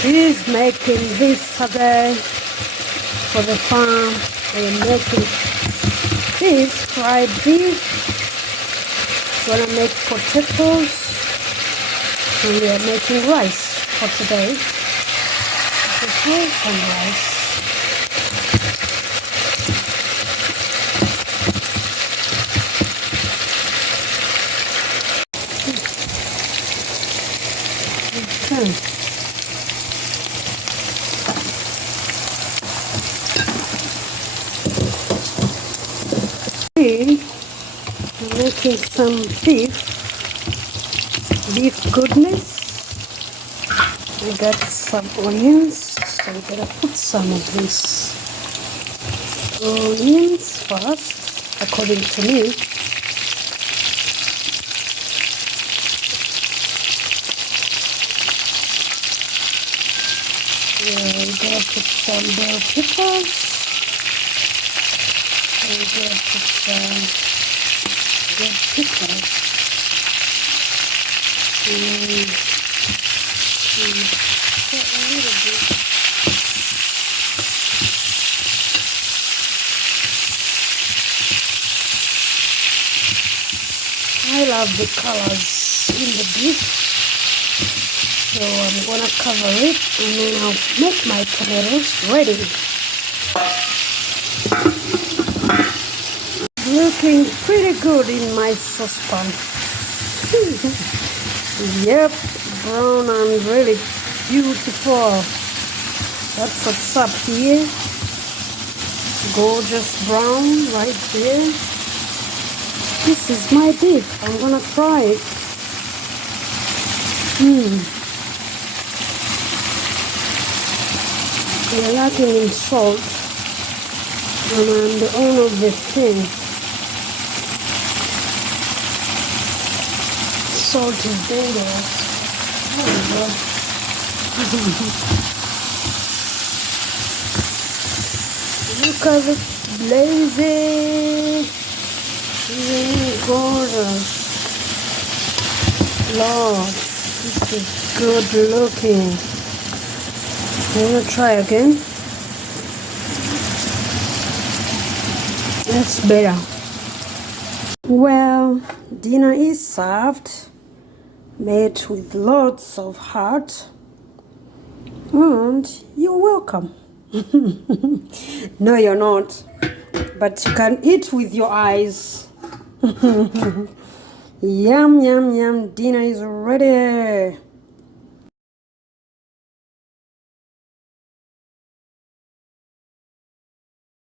He's making this today for the farm. We're making beef, fried beef. Gonna make potatoes. And we are making rice for today. Potatoes and rice. Okay. I'm making some beef goodness. I got some onions, so I'm gonna put some of these onions first, according to me. We're gonna put some bell peppers. We're gonna put some bell peppers. A little bit. I love the colors in the beef, so I'm gonna cover it and then I'll make my tomatoes ready. Looking pretty good in my saucepan. Yep, brown and really beautiful. That's what's up here. Gorgeous brown right here. This is my beef. I'm gonna try it. We're lacking in salt, and I'm the owner of the thing. Salt is dangerous. There we go. Look at it blazing. Gorgeous. Lord, this is good looking. I'm gonna try again. That's better. Well, dinner is served, made with lots of heart, and you're welcome. No, you're not, but you can eat with your eyes. Yum, yum, yum. Dinner is ready.